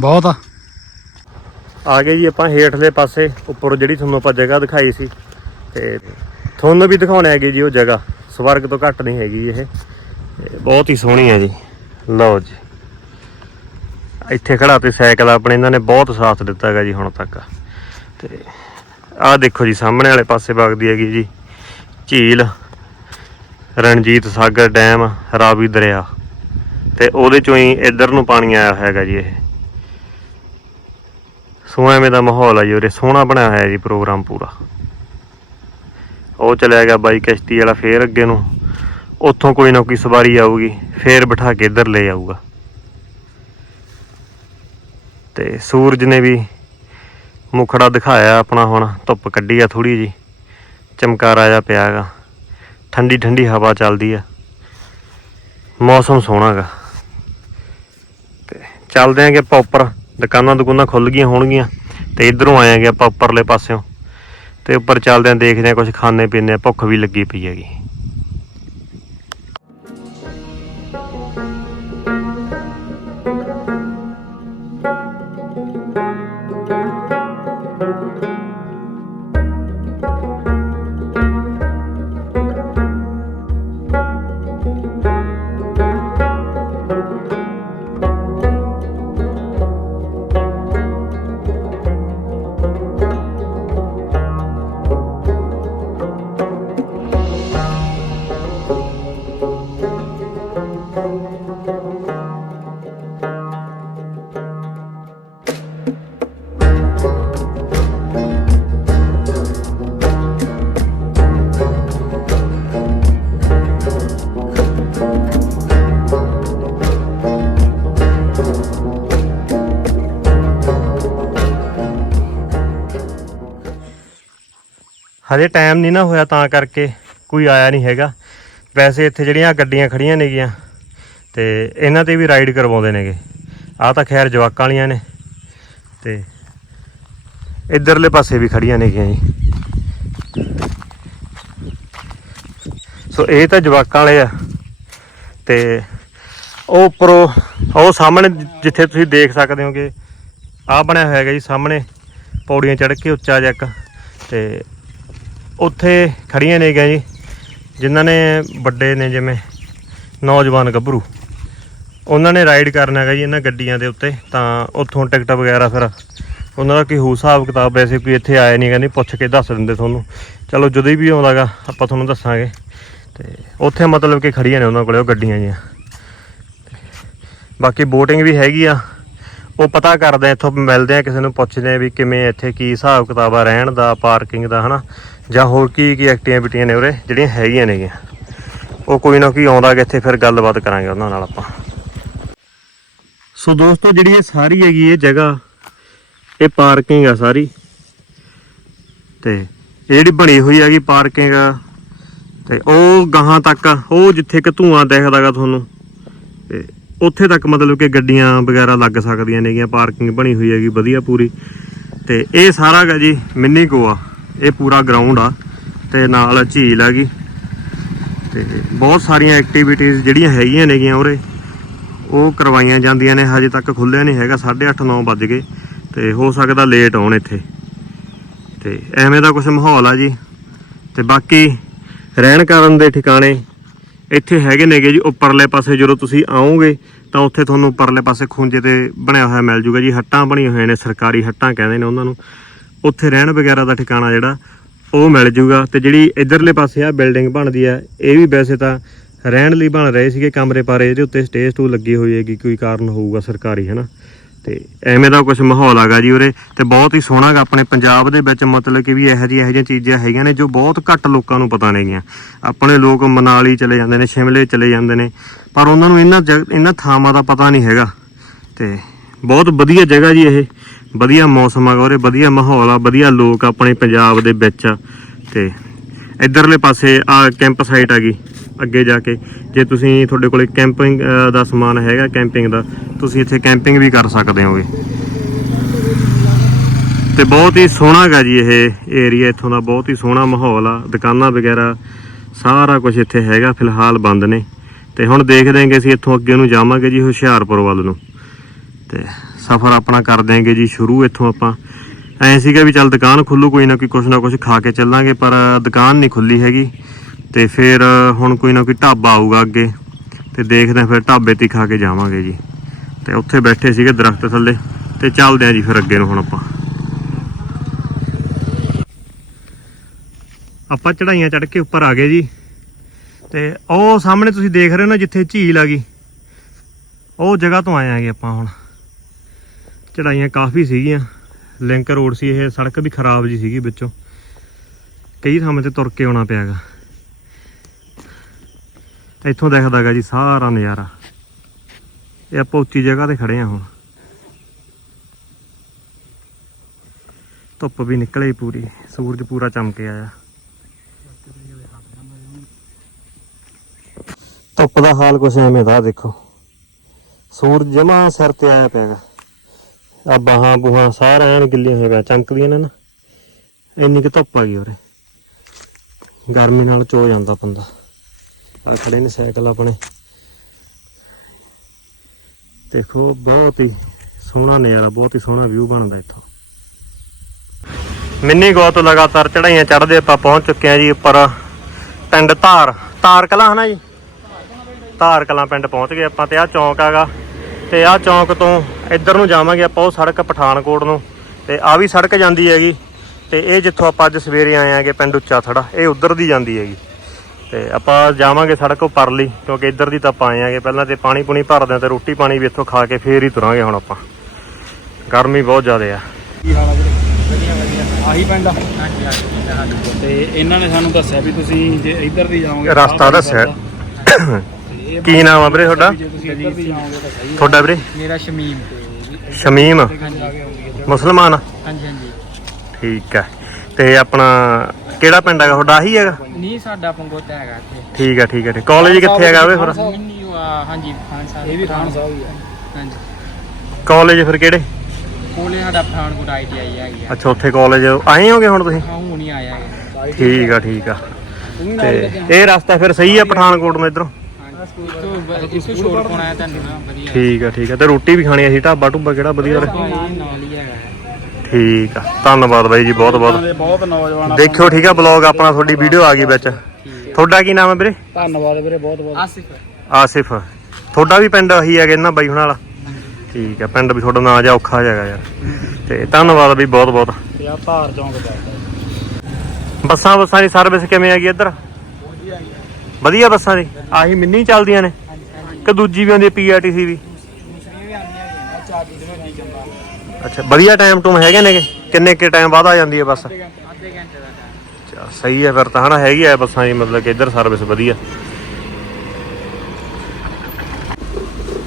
ਬਹੁਤ ਆ। ਆ ਗਏ ਜੀ ਆਪਾਂ ਹੇਠਲੇ ਪਾਸੇ, ਉੱਪਰ ਜਿਹੜੀ ਤੁਹਾਨੂੰ ਆਪਾਂ ਜਗ੍ਹਾ ਦਿਖਾਈ ਸੀ। ਤੇ ਤੁਹਾਨੂੰ ਵੀ ਦਿਖਾਉਣੇ ਹੈਗੇ ਜੀ ਉਹ ਜਗ੍ਹਾ। ਸਵਰਗ ਤੋਂ ਘੱਟ ਨਹੀਂ ਹੈਗੀ ਇਹ। ਬਹੁਤ ਹੀ ਸੋਹਣੀ ਹੈ ਜੀ। ਲਓ ਜੀ। ਇੱਥੇ ਖੜਾ ਤੇ ਸਾਈਕਲ ਆਪਣੇ ਇਹਨਾਂ ਨੇ ਬਹੁਤ ਸਾਥ ਦਿੱਤਾ ਹੈਗਾ ਜੀ ਹੁਣ ਤੱਕ। ਤੇ ਆਹ ਦੇਖੋ ਜੀ, ਸਾਹਮਣੇ ਵਾਲੇ ਪਾਸੇ ਵਗਦੀ ਹੈਗੀ ਜੀ। ਝੀਲ, ਰਣਜੀਤ ਸਾਗਰ ਡੈਮ, ਰਾਵੀ ਦਰਿਆ। ਤੇ ਉਹਦੇ ਚੋਂ ਹੀ ਇੱਧਰ ਨੂੰ ਪਾਣੀ ਆਇਆ ਹੈਗਾ ਜੀ ਇਹ। ਸੋ ਐਵੇਂ ਦਾ ਮਾਹੌਲ ਆ ਜੀ, ਉਰੇ ਸੋਹਣਾ ਬਣਿਆ ਹੋਇਆ ਜੀ ਪ੍ਰੋਗਰਾਮ ਪੂਰਾ। ਉਹ ਚਲਿਆ ਗਿਆ ਬਾਈ ਕਿਸ਼ਤੀ ਵਾਲਾ ਫੇਰ ਅੱਗੇ ਨੂੰ। ਉੱਥੋਂ ਕੋਈ ਨਾ ਕੋਈ ਸਵਾਰੀ ਆਊਗੀ, ਫੇਰ ਬਿਠਾ ਕੇ ਇੱਧਰ ਲੈ ਆਊਗਾ। ਤੇ ਸੂਰਜ ਨੇ ਵੀ ਮੁਖੜਾ ਦਿਖਾਇਆ ਆਪਣਾ ਹੁਣ, ਧੁੱਪ ਕੱਢੀ ਆ ਥੋੜੀ ਜੀ ਚਮਕਾਰਾ ਜਿਹਾ ਪਿਆ ਗਾ ਠੰਡੀ ਠੰਡੀ ਹਵਾ ਚੱਲਦੀ ਆ। ਮੌਸਮ ਸੋਹਣਾ ਗਾ ਤੇ ਚੱਲਦੇ ਆਂਗੇ ਆਪਾਂ ਦੁਕਾਨਾਂ ਦੁਕਾਨਾਂ ਖੁੱਲ ਗਈਆਂ ਹੋਣਗੀਆਂ ਤੇ ਇਧਰੋਂ ਆਏਗੇ ਆਪਾਂ ਉੱਪਰਲੇ ਪਾਸਿਓਂ। ਤੇ ਉੱਪਰ ਚੱਲਦੇ ਆਂ ਦੇਖਦੇ ਆਂ ਕੁਝ ਖਾਣੇ ਪੀਣੇ ਆ ਭੁੱਖ ਵੀ ਲੱਗੀ ਪਈ ਹੈਗੀ। ਹਜੇ ਟਾਈਮ ਨਹੀਂ ਨਾ ਹੋਇਆ ਤਾਂ ਕਰਕੇ ਕੋਈ ਆਇਆ ਨਹੀਂ ਹੈਗਾ। ਵੈਸੇ ਇੱਥੇ ਜਿਹੜੀਆਂ ਗੱਡੀਆਂ ਖੜੀਆਂ ਨੇਗੀਆਂ ਤੇ ਇਹਨਾਂ ਤੇ ਵੀ ਰਾਈਡ ਕਰਵਾਉਂਦੇ ਨੇਗੇ। ਆਹ ਤਾਂ ਖੈਰ ਜਵਾਕਾਂ ਵਾਲੀਆਂ ਨੇ ਤੇ ਇਧਰਲੇ ਪਾਸੇ ਵੀ ਖੜੀਆਂ ਨੇਗੀਆਂ ਜੀ। ਸੋ ਇਹ ਤਾਂ ਜਵਾਕਾਂ ਵਾਲੇ ਆ ਤੇ ਉਹ ਉੱਪਰੋਂ ਉਹ ਸਾਹਮਣੇ ਜਿੱਥੇ ਤੁਸੀਂ ਦੇਖ ਸਕਦੇ ਹੋਗੇ, ਆਹ ਬਣਿਆ ਹੋਇਆ ਹੈਗਾ ਜੀ ਸਾਹਮਣੇ, ਪੌੜੀਆਂ ਚੜ੍ਹ ਕੇ ਉੱਚਾ ਜਿਹਾ ਇੱਕ ਤੇ ਉੱਥੇ ਖੜੀਆਂ ਨੇ ਗਿਆ ਜੀ, ਜਿਨ੍ਹਾਂ ਨੇ ਵੱਡੇ ਨੇ ਜਿਵੇਂ ਨੌਜਵਾਨ ਗੱਭਰੂ। ਉਹਨਾਂ ਨੇ ਰਾਈਡ ਕਰਨਾ ਹੈਗਾ ਜੀ ਇਹਨਾਂ ਗੱਡੀਆਂ ਦੇ ਉੱਤੇ, ਤਾਂ ਉੱਥੋਂ ਟਿਕਟ ਵਗੈਰਾ ਫਿਰ ਉਹਨਾਂ ਦਾ ਕੀ ਹੋ ਹਿਸਾਬ ਕਿਤਾਬ ਵੈਸੇ ਕੋਈ ਇੱਥੇ ਆਇਆ ਨਹੀਂ ਕਹਿੰਦੇ ਪੁੱਛ ਕੇ ਦੱਸ ਦਿੰਦੇ ਤੁਹਾਨੂੰ। ਚਲੋ ਜਦੋਂ ਵੀ ਆਉਂਦਾਗਾ ਆਪਾਂ ਤੁਹਾਨੂੰ ਦੱਸਾਂਗੇ। ਤੇ ਉੱਥੇ ਮਤਲਬ ਕਿ ਖੜੀਆਂ ਨੇ ਉਹਨਾਂ ਕੋਲੇ ਉਹ ਗੱਡੀਆਂ ਜੀਆਂ। ਬਾਕੀ ਬੋਟਿੰਗ ਵੀ ਹੈਗੀ ਆ। ਉਹ ਪਤਾ ਕਰਦੇ, ਇੱਥੋਂ ਮਿਲਦੇ ਆ, ਕਿਸੇ ਨੂੰ ਪੁੱਛਦੇ ਆ ਵੀ ਕਿਵੇਂ ਇੱਥੇ ਕੀ ਹਿਸਾਬ ਕਿਤਾਬ ਆ, ਰਹਿਣ ਦਾ ਪਾਰਕਿੰਗ ਦਾ, ਹਨਾ। ਜਾਂ ਹੋਰ ਕੀ ਕੀ ਐਕਟੀਵਿਟੀਆਂ ਨੇ ਉਰੇ, ਜਿਹੜੀਆਂ ਹੈਗੀਆਂ ਨੇਗੀਆਂ। ਉਹ ਕੋਈ ਨਾ ਕੋਈ ਆਉਂਦਾ ਕਿ ਇੱਥੇ, ਫਿਰ ਗੱਲਬਾਤ ਕਰਾਂਗੇ ਉਹਨਾਂ ਨਾਲ ਆਪਾਂ। ਸੋ ਦੋਸਤੋ, ਜਿਹੜੀ ਇਹ ਸਾਰੀ ਹੈਗੀ ਇਹ ਜਗ੍ਹਾ, ਇਹ ਪਾਰਕਿੰਗ ਆ ਸਾਰੀ। ਤੇ ਇਹ ਜਿਹੜੀ ਬਣੀ ਹੋਈ ਹੈਗੀ ਪਾਰਕਿੰਗ ਤੇ ਉਹ ਗਾਹਾਂ ਤੱਕ ਉਹ ਜਿੱਥੇ ਕਿ ਧੂਆਂ ਦਿਖਦਾਗਾ ਤੁਹਾਨੂੰ, ਤੇ ਉੱਥੇ ਤੱਕ ਮਤਲਬ ਕਿ ਗੱਡੀਆਂ ਵਗੈਰਾ ਲੱਗ ਸਕਦੀਆਂ ਨੇਗੀਆਂ, ਪਾਰਕਿੰਗ ਬਣੀ ਹੋਈ ਹੈਗੀ, ਵਧੀਆ ਪੂਰੀ। ਤੇ ਇਹ ਸਾਰਾ ਗਾ ਜੀ, ਮਿੰਨੀ ਗੋਆ। ਇਹ ਪੂਰਾ ਗਰਾਊਂਡ ਆ ਤੇ ਨਾਲ ਝੀਲ ਹੈਗੀ। ਤੇ ਬਹੁਤ ਸਾਰੀਆਂ ਐਕਟੀਵਿਟੀਜ਼ ਜਿਹੜੀਆਂ ਹੈਗੀਆਂ ਨੇਗੀਆਂ ਉਰੇ, ਉਹ ਕਰਵਾਈਆਂ ਜਾਂਦੀਆਂ ਨੇ, ਹਜੇ ਤੱਕ ਖੁੱਲਿਆ ਨਹੀਂ ਹੈਗਾ 8:30 9 ਵੱਜ ਗਏ ਤੇ ਹੋ ਸਕਦਾ ਲੇਟ ਆਉਣ ਇੱਥੇ। ਤੇ ਐਵੇਂ ਦਾ ਕੁਝ ਮਾਹੌਲ ਆ ਜੀ। ਤੇ ਬਾਕੀ ਰਹਿਣ ਕਰਨ ਦੇ ਠਿਕਾਣੇ ਇੱਥੇ ਹੈਗੇ ਨੇਗੇ ਜੀ, ਉੱਪਰਲੇ ਪਾਸੇ ਜਦੋਂ ਤੁਸੀਂ ਆਓਗੇ ਤਾਂ ਉੱਥੇ ਤੁਹਾਨੂੰ ਉੱਪਰਲੇ ਪਾਸੇ ਖੂੰਜੇ ਤੇ ਬਣਿਆ ਹੋਇਆ ਮਿਲ ਜੂਗਾ ਜੀ। ਹੱਟਾਂ ਬਣੀਆਂ ਹੋਈਆਂ ਨੇ, ਸਰਕਾਰੀ ਹੱਟਾਂ ਕਹਿੰਦੇ ਨੇ ਉਹਨਾਂ ਨੂੰ। ਉੱਥੇ ਰਹਿਣ ਵਗੈਰਾ ਦਾ ਠਿਕਾਣਾ ਜਿਹੜਾ, ਉਹ ਮਿਲ ਜੂਗਾ। ਤੇ ਜਿਹੜੀ ਇਧਰਲੇ ਪਾਸੇ ਆ ਬਿਲਡਿੰਗ ਬਣਦੀ ਆ, ਇਹ ਵੀ ਵੈਸੇ ਤਾਂ ਰਹਿਣ ਲਈ ਬਣ ਰਹੇ ਸੀਗੇ ਕਮਰੇ ਪਾਰੇ, ਇਹਦੇ ਉੱਤੇ ਸਟੇਜ ਟੂ ਲੱਗੀ ਹੋਈ ਹੈਗੀ, ਕੋਈ ਕਾਰਨ ਹੋਊਗਾ ਸਰਕਾਰੀ, ਹੈਨਾ? ਤੇ ਐਵੇਂ ਦਾ ਕੁਝ ਮਾਹੌਲ ਹੈਗਾ ਜੀ ਉਰੇ। ਤੇ ਬਹੁਤ ਹੀ ਸੋਹਣਾ ਗਾ ਆਪਣੇ ਪੰਜਾਬ ਦੇ ਵਿੱਚ ਮਤਲਬ ਕਿ ਵੀ ਇਹੋ ਜਿਹੀ ਇਹੋ ਜਿਹੀਆਂ ਚੀਜ਼ਾਂ ਹੈਗੀਆਂ ਨੇ ਜੋ ਬਹੁਤ ਘੱਟ ਲੋਕਾਂ ਨੂੰ ਪਤਾ ਨੇਗੀਆਂ। ਆਪਣੇ ਲੋਕ ਮਨਾਲੀ ਚਲੇ ਜਾਂਦੇ ਨੇ, ਸ਼ਿਮਲੇ ਚਲੇ ਜਾਂਦੇ ਨੇ, ਪਰ ਉਹਨਾਂ ਨੂੰ ਇਹਨਾਂ ਜਗ- ਇਹਨਾਂ ਥਾਵਾਂ ਦਾ ਪਤਾ ਨਹੀਂ ਹੈਗਾ। ਤੇ ਬਹੁਤ ਵਧੀਆ ਜਗ੍ਹਾ ਜੀ ਇਹ। ਵਧੀਆ ਮੌਸਮ ਹੈਗਾ ਉਰੇ ਵਧੀਆ ਮਾਹੌਲ ਆ, ਵਧੀਆ ਲੋਕ ਆਪਣੇ ਪੰਜਾਬ ਦੇ ਵਿੱਚ। ਆ ਤੇ ਇਧਰਲੇ ਪਾਸੇ ਆ ਕੈਂਪ ਸਾਈਟ ਗਈ, ਅੱਗੇ ਜਾ ਕੇ। ਜੇ ਤੁਸੀਂ ਤੁਹਾਡੇ ਕੋਲੇ ਕੈਂਪਿੰਗ ਦਾ ਸਮਾਨ ਹੈਗਾ ਕੈਂਪਿੰਗ ਦਾ, ਤੁਸੀਂ ਇੱਥੇ ਕੈਂਪਿੰਗ ਵੀ ਕਰ ਸਕਦੇ ਹੋਗੇ। ਤੇ ਬਹੁਤ ਹੀ ਸੋਹਣਾ ਹੈਗਾ ਜੀ ਇਹ ਏਰੀਆ ਇੱਥੋਂ ਦਾ ਬਹੁਤ ਹੀ ਸੋਹਣਾ ਮਾਹੌਲ ਆ, ਦੁਕਾਨਾਂ ਵਗੈਰਾ, ਸਾਰਾ ਕੁਝ ਇੱਥੇ ਹੈਗਾ, ਫਿਲਹਾਲ ਬੰਦ ਨੇ। ਤੇ ਹੁਣ ਦੇਖਦੇ ਆਂਗੇ ਅਸੀਂ ਇੱਥੋਂ ਅੱਗੇ ਨੂੰ ਜਾਵਾਂਗੇ ਜੀ ਹੁਸ਼ਿਆਰਪੁਰ ਵੱਲ ਨੂੰ। ਤੇ ਸਫ਼ਰ ਆਪਣਾ ਕਰ ਦਿਆਂਗੇ ਜੀ, ਸ਼ੁਰੂ ਇੱਥੋਂ ਆਪਾਂ। ਐ ਸੀਗਾ ਵੀ ਚੱਲ ਦੁਕਾਨ ਖੁੱਲੂ, ਕੋਈ ਨਾ ਕੋਈ, ਕੁਛ ਨਾ ਕੁਛ ਖਾ ਕੇ ਚੱਲਾਂਗੇ, ਪਰ ਦੁਕਾਨ ਨਹੀਂ ਖੁੱਲੀ ਹੈਗੀ। ਤੇ ਫਿਰ ਹੁਣ ਕੋਈ ਨਾ ਕੋਈ ਢਾਬਾ ਆਊਗਾ ਅੱਗੇ, ਤੇ ਦੇਖਦੇ ਆਂ ਫਿਰ ਢਾਬੇ ਤੇ ਖਾ ਕੇ ਜਾਵਾਂਗੇ ਜੀ। ਤੇ ਉੱਥੇ ਬੈਠੇ ਸੀਗੇ ਦਰਖਤ ਥੱਲੇ, ਤੇ ਚੱਲਦੇ ਆਂ ਜੀ ਫਿਰ ਅੱਗੇ ਨੂੰ ਹੁਣ ਆਪਾਂ। ਆਪਾਂ ਚੜਾਈਆਂ ਚੜ ਕੇ ਉੱਪਰ ਆ ਗਏ ਜੀ। ਤੇ ਉਹ ਸਾਹਮਣੇ ਤੁਸੀਂ ਦੇਖ ਰਹੇ ਹੋ ਨਾ, ਜਿੱਥੇ ਝੀਲ ਆ ਗਈ, ਉਹ ਜਗ੍ਹਾ ਤੋਂ ਆਏ ਆਂਗੇ ਆਪਾਂ ਹੁਣ। ਚੜਾਈਆਂ ਕਾਫੀ ਸੀਗੀਆਂ। ਲਿੰਕ ਰੋਡ ਸੀ ਇਹ, ਸੜਕ ਵੀ ਖਰਾਬ ਜੀ ਸੀਗੀ ਵਿੱਚੋਂ। ਕਈ ਥਾਵਾਂ ਤੇ ਤੁਰ ਕੇ ਆਉਣਾ ਪਿਆਗਾ। ਇੱਥੋਂ ਦਿਖਦਾਗਾ ਜੀ ਸਾਰਾ ਨਜ਼ਾਰਾ। ਇਹ ਆਪਾਂ ਉੱਚੀ ਜਗ੍ਹਾ ਤੇ ਖੜੇ ਆ ਹੁਣ। ਧੁੱਪ ਵੀ ਨਿਕਲੇ ਪੂਰੀ। ਸੂਰਜ ਪੂਰਾ ਚਮਕੇ ਆਇਆ। ਧੁੱਪ ਦਾ ਹਾਲ ਕੁਛ ਐਵੇਂ ਦਾ ਦੇਖੋ। ਸੂਰਜ ਜਮਾ ਸਿਰ ਤੇ ਆਇਆ ਪਿਆਗਾ। ਆ ਬਾਹਾਂ ਬੂਹਾਂ ਸਾਰਾ ਐਨ ਗਿੱਲੀਆਂ ਹੋਈਆਂ ਪਿਆ ਚਮਕਦੀਆਂ ਨੇ ਨਾ। ਇੰਨੀ ਕਿ ਧੁੱਪ ਆ ਗਈ ਉਰੇ। ਗਰਮੀ ਨਾਲ ਚੋ ਜਾਂਦਾ ਬੰਦਾ। ਆ ਖੜੇ ਨੇ ਸਾਈਕਲ ਆਪਣੇ। ਦੇਖੋ, ਬਹੁਤ ਹੀ ਸੋਹਣਾ ਨਜ਼ਾਰਾ, ਬਹੁਤ ਹੀ ਸੋਹਣਾ ਵਿਊ ਬਣਦਾ ਇੱਥੋਂ। ਮਿੰਨੀ ਗੋ ਤੋਂ ਲਗਾਤਾਰ ਚੜਾਈਆਂ ਚੜਦੇ ਆਪਾਂ ਪਹੁੰਚ ਚੁੱਕੇ ਆ ਜੀ ਉੱਪਰ ਪਿੰਡ ਧਾਰ। ਧਾਰ ਕਲਾਂ ਹਨਾ ਜੀ? ਧਾਰ ਕਲਾਂ ਪਿੰਡ ਪਹੁੰਚ ਗਏ ਆਪਾਂ ਤੇ ਆ ਚੌਂਕ ਆਗਾ ਤੇ ਆ ਚੌਂਕ ਤੋਂ ਇੱਧਰ ਨੂੰ ਜਾਵਾਂਗੇ ਆਪਾਂ ਉਹ ਸੜਕ ਪਠਾਨਕੋਟ ਨੂੰ। ਤੇ ਆ ਵੀ ਸੜਕ ਜਾਂਦੀ ਹੈਗੀ। ਤੇ ਇਹ ਜਿੱਥੋਂ ਆਪਾਂ ਅੱਜ ਸਵੇਰੇ ਆਏ ਆਂਗੇ ਪਿੰਡ ਉੱਚਾ ਥੜਾ ਇਹ ਉਧਰ ਦੀ ਜਾਂਦੀ ਹੈਗੀ। ਤੇ ਆਪਾਂ ਜਾਵਾਂਗੇ ਸੜਕ ਉੱਪਰ ਲਈ ਕਿਉਂਕਿ ਇੱਧਰ ਦੀ ਤਾਂ ਆਪਾਂ ਆਏ ਆਂਗੇ ਪਹਿਲਾਂ ਤੇ ਪਾਣੀ ਪੂਣੀ ਭਰਦੇ ਆਂ ਤੇ ਰੋਟੀ ਪਾਣੀ ਵੀ ਇੱਥੋਂ ਖਾ ਕੇ ਫੇਰ ਹੀ ਤੁਰਾਂਗੇ ਹੁਣ ਆਪਾਂ। ਗਰਮੀ ਬਹੁਤ ਜ਼ਿਆਦਾ ਆ। ਕੀ ਹਾਲ ਆ ਵੀਰੇ? ਵਧੀਆ ਵਧੀਆ। ਆਹੀ ਪਿੰਡ ਆ? ਤੇ ਇਹਨਾਂ ਨੇ ਸਾਨੂੰ ਦੱਸਿਆ ਵੀ ਤੁਸੀਂ ਜੇ ਇੱਧਰ ਦੀ ਜਾਓਗੇ ਰਸਤਾ ਦੱਸਿਆ। [coughs] ਕੀ ਨਾਮ ਆ ਵੀਰੇ ਤੁਹਾਡਾ? ਤੁਹਾਡਾ ਵੀਰੇ? ਮੇਰਾ ਸ਼ਮੀਮ। ਸ਼ਮੀਮ? ਮੁਸਲਮਾਨ ਹਾਂਜੀ ਹਾਂਜੀ। ਠੀਕ ਹੈ ਤੇ ਆਪਣਾ ਕਿਹੜਾ ਪਿੰਡ ਹੈਗਾ? ਤੁਹਾਡਾ ਆਹੀ ਹੈਗਾ? ਨਹੀਂ ਸਾਡਾ ਪੰਗੋਤਾ ਹੈਗਾ ਇੱਥੇ। ਠੀਕ ਹੈ ਠੀਕ ਹੈ ਠੀਕ ਕਾਲਜ ਕਿੱਥੇ ਹੈਗਾ ਵੇ ਫਿਰ? ਹਾਂਜੀ ਖਾਨ ਸਾਹਿਬ ਇਹ ਵੀ ਖਾਨ ਸਾਹਿਬ ਹੀ ਆ। ਹਾਂਜੀ। ਕਾਲਜ ਫਿਰ ਕਿਹੜੇ? ਕੋਲੇ ਸਾਡਾ ਪਠਾਨਕੋਟ ਆਈਟੀਆਈ ਹੈਗੀ ਆ ਅੱਛਾ ਉੱਥੇ ਕਾਲਜ ਆਏ ਹੋਗੇ ਹੁਣ ਤੁਸੀਂ? ਹਾਂ ਹੁਣ ਹੀ ਆਇਆ ਹੈ ਠੀਕ ਆ ਠੀਕ ਆ। ਤੇ ਇਹ ਰਸਤਾ ਫਿਰ ਸਹੀ ਆ ਪਠਾਨਕੋਟ ਨੂੰ ਇਧਰੋਂ? ਹਾਂਜੀ ਇਸ ਤੋਂ ਛੋੜ ਕੋਣ ਆਇਆ ਤੁਹਾਨੂੰ ਨਾ ਵਧੀਆ। ਠੀਕ ਆ ਠੀਕ ਆ। ਤੇ ਰੋਟੀ ਵੀ ਖਾਣੀ ਆ ਸੀ ਢਾਬਾ ਟੁੱਬਾ ਕਿਹੜਾ ਵਧੀਆ ਨਾਲ ਹੀ ਹੈਗਾ। ਠੀਕ ਆ। ਧੰਨਵਾਦ ਬਾਈ ਜੀ ਬਹੁਤ ਬਹੁਤ। ਦੇ ਬਹੁਤ ਨੌਜਵਾਨ ਦੇਖਿਓ ਠੀਕ ਆ ਬਲੌਗ ਆਪਣਾ ਤੁਹਾਡੀ ਵੀਡੀਓ ਆ ਗਈ ਵਿੱਚ। ਤੁਹਾਡਾ ਕੀ ਨਾਮ ਹੈ ਵੀਰੇ? ਧੰਨਵਾਦ ਵੀਰੇ ਬਹੁਤ ਬਹੁਤ। ਆਸਿਫ। ਆਸਿਫ। ਤੁਹਾਡਾ ਵੀ ਪਿੰਡ ਉਹੀ ਹੈਗਾ ਇਹਨਾਂ ਬਾਈ ਹੁਣਾਂ ਵਾਲਾ। ਠੀਕ ਆ ਪਿੰਡ ਵੀ ਤੁਹਾਡਾ ਨਾਂ ਜਾ ਔਖਾ ਜਿਹਾ ਹੈਗਾ ਯਾਰ। ਤੇ ਧੰਨਵਾਦ ਵੀ ਬਹੁਤ ਬਹੁਤ। ਤੇ ਆ ਧਾਰ ਚੌਂਕ ਦਾ ਬੱਸਾਂ ਬੱਸਾਂ ਦੀ ਸਰਵਿਸ ਕਿਵੇਂ ਹੈਗੀ ਇੱਧਰ? ਵਧੀਆ ਬੱਸਾਂ ਦੀ? ਆਹੀ ਮਿੰਨੀ ਚੱਲਦੀਆਂ ਨੇ? ਕਿ ਦੂਜੀ ਵੀ ਆਉਂਦੀ ਪੀਆਰਟੀਸੀ ਵੀ? ਅੱਛਾ ਵਧੀਆ ਟਾਈਮ ਟੂਮ ਹੈਗੇ ਨੇ? ਕਿੰਨੇ ਕਿ ਟਾਈਮ ਬਾਅਦ ਆ ਜਾਂਦੀ ਹੈ ਬੱਸ? ਅੱਧੇ ਘੰਟੇ ਦਾ time। ਅੱਛਾ, ਸਹੀ ਹੈ ਫਿਰ ਤਾਂ ਹਨਾ? ਹੈਗੀ ਆ ਬੱਸਾਂ ਦੀ ਮਤਲਬ ਕਿ ਇੱਧਰ ਸਰਵਿਸ ਵਧੀਆ।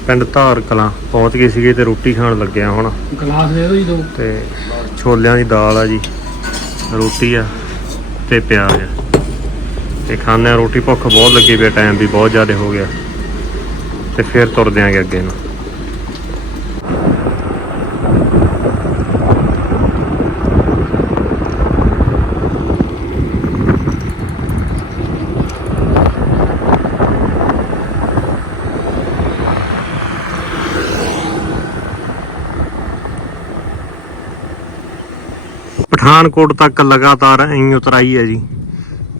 ਪਿੰਡ ਧਾਰ ਕਲਾਂ ਪਹੁੰਚ ਗਏ ਸੀਗੇ ਤੇ ਰੋਟੀ ਖਾਣ ਲੱਗਿਆ ਹੁਣ। ਗਲਾਸ ਦੇ ਦਿਓ ਜੀ ਦੋ। ਤੇ ਛੋਲਿਆਂ ਦੀ ਦਾਲ ਆ ਜੀ ਰੋਟੀ ਆ ਤੇ ਪਿਆਜ਼ ਆ। ਤੇ ਖਾਣੇ ਆ ਰੋਟੀ ਭੁੱਖ ਬਹੁਤ ਲੱਗੀ ਪਿਆ ਟਾਈਮ ਵੀ ਬਹੁਤ ਜ਼ਿਆਦਾ ਹੋ ਗਿਆ। ਤੇ ਫਿਰ ਤੁਰਦੇ ਆਂਗੇ ਅੱਗੇ ਨੂੰ। ਪਠਾਨਕੋਟ ਤੱਕ ਲਗਾਤਾਰ ਐਂ ਉਤਰਾਈ ਹੈ ਜੀ।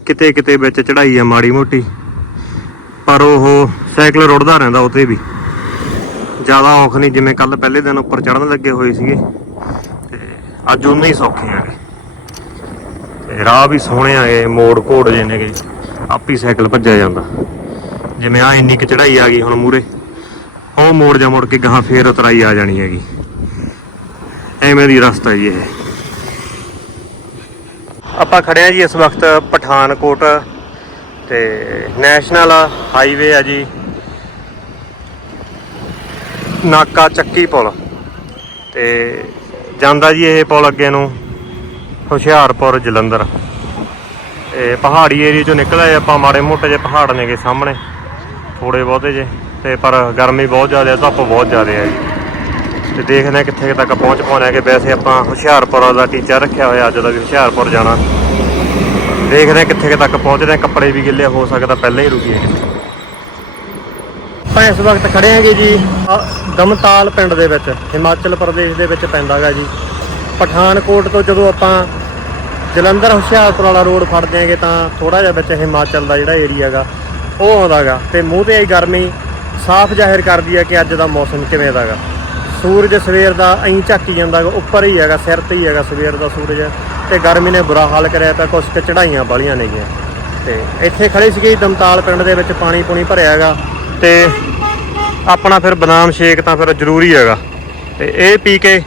ਕਿਤੇ ਕਿਤੇ ਵਿੱਚ ਚੜਾਈ ਆ ਮਾੜੀ ਮੋਟੀ। ਪਰ ਉਹ ਸਾਈਕਲ ਰੁੜਦਾ ਰਹਿੰਦਾ ਉਤੇ ਵੀ। ਜ਼ਿਆਦਾ ਔਖ ਨਹੀਂ, ਜਿਵੇਂ ਕੱਲ ਪਹਿਲੇ ਦਿਨ ਉੱਪਰ ਚੜਨ ਲੱਗੇ ਹੋਏ ਸੀਗੇ। ਤੇ ਅੱਜ ਉਨੇ ਹੀ ਸੌਖੇ ਆ ਤੇ ਰਾਹ ਵੀ ਸੋਹਣੇ ਆ ਗਏ, ਮੋੜ ਘੋੜ ਜੇ ਨੇਗੇ ਆਪੀ ਸਾਈਕਲ ਭੱਜਿਆ ਜਾਂਦਾ। ਜਿਵੇਂ ਆ ਇੰਨੀ ਕਿ ਚੜਾਈ ਆ ਗਈ ਹੁਣ ਮੂਰੇ ਉਹ ਮੋੜ ਜਾ ਮੁੜ ਕੇ ਗਾਹਾਂ ਫੇਰ ਉਤਰਾਈ ਆ ਜਾਣੀ ਹੈਗੀ। ਐਵੇਂ ਦੀ ਰਸਤਾ ਜੀ ਇਹ। ਆਪਾਂ ਖੜੇ ਆ ਜੀ ਇਸ ਵਕਤ ਪਠਾਨਕੋਟ ਤੇ ਨੈਸ਼ਨਲ ਹਾਈਵੇ ਆ ਜੀ। ਨਾਕਾ ਚੱਕੀ ਪੁਲ। ਤੇ ਜਾਂਦਾ ਜੀ ਇਹ ਪੁਲ ਅੱਗੇ ਨੂੰ, ਹੁਸ਼ਿਆਰਪੁਰ, ਜਲੰਧਰ। ਇਹ ਪਹਾੜੀ ਏਰੀਆ ਚੋਂ ਨਿਕਲਿਆ ਆਪਾਂ, ਮਾੜੇ ਮੋਟੇ ਜਿਹੇ ਪਹਾੜ ਨੇਗੇ ਸਾਹਮਣੇ। ਥੋੜੇ ਬਹੁਤੇ ਜੇ ਤੇ ਪਰ ਗਰਮੀ ਬਹੁਤ ਜ਼ਿਆਦਾ ਹੈ ਧੁੱਪ ਬਹੁਤ ਜ਼ਿਆਦਾ ਹੈ ਜੀ। ਤੇ ਦੇਖਦੇ ਹਾਂ ਕਿੱਥੇ ਤੱਕ ਪਹੁੰਚ ਪਾਉਣਾ ਕਿ ਵੈਸੇ ਆਪਾਂ ਹੁਸ਼ਿਆਰਪੁਰ ਦਾ ਟੀਚਾ ਰੱਖਿਆ ਹੋਇਆ ਅੱਜ ਦਾ ਵੀ ਹੁਸ਼ਿਆਰਪੁਰ ਜਾਣਾ। ਦੇਖਦੇ ਹਾਂ ਕਿੱਥੇ ਤੱਕ ਪਹੁੰਚਦੇ ਹਾਂ, ਕੱਪੜੇ ਵੀ ਗਿੱਲੇ, ਹੋ ਸਕਦਾ ਪਹਿਲਾਂ ਹੀ ਰੁਕੀਏ ਆਪਾਂ ਇਸ ਵਕਤ ਖੜੇ ਹਾਂਗੇ ਜੀ ਦਮਤਾਲ ਪਿੰਡ ਦੇ ਵਿੱਚ, ਹਿਮਾਚਲ ਪ੍ਰਦੇਸ਼ ਦੇ ਵਿੱਚ ਪੈਂਦਾਗਾ ਜੀ। ਪਠਾਨਕੋਟ ਤੋਂ ਜਦੋਂ ਆਪਾਂ ਜਲੰਧਰ ਹੁਸ਼ਿਆਰਪੁਰ ਵਾਲਾ ਰੋਡ ਫੜਦੇ ਆਂਗੇ ਤਾਂ ਥੋੜਾ ਜਿਹਾ ਵਿੱਚ ਹਿਮਾਚਲ ਦਾ ਜਿਹੜਾ ਏਰੀਆ ਹੈਗਾ, ਉਹ ਆਉਂਦਾਗਾ। ਤੇ ਮੂੰਹ ਤੇ ਆਈ ਗਰਮੀ ਸਾਫ਼ ਜ਼ਾਹਿਰ ਕਰਦੀ ਹੈ ਕਿ ਅੱਜ ਦਾ ਮੌਸਮ ਕਿਵੇਂ ਦਾਗਾ ਸੂਰਜ ਸਵੇਰ ਦਾ ਐਂ ਝਾਕੀ ਜਾਂਦਾ ਗਾ ਉੱਪਰ ਹੀ ਹੈਗਾ, ਸਿਰ ਤੇ ਹੀ ਹੈਗਾ ਸਵੇਰ ਦਾ ਸੂਰਜ। ਤੇ ਗਰਮੀ ਨੇ ਬੁਰਾ ਹਾਲ ਕਰਿਆ ਤਾਂ ਕੁਛ ਕੁ ਚੜਾਈਆਂ ਵਾਲੀਆਂ ਨੇਗੀਆਂ। ਤੇ ਇੱਥੇ ਖੜੇ ਸੀਗੇ ਦਮਤਾਲ ਪਿੰਡ ਦੇ ਵਿੱਚ ਪਾਣੀ ਪੂਣੀ ਭਰਿਆ ਹੈਗਾ। ਤੇ ਆਪਣਾ ਫਿਰ ਬਦਾਮ ਸ਼ੇਕ ਤਾਂ ਫਿਰ ਜ਼ਰੂਰੀ ਹੈਗਾ। ਤੇ ਇਹ ਪੀ ਕੇ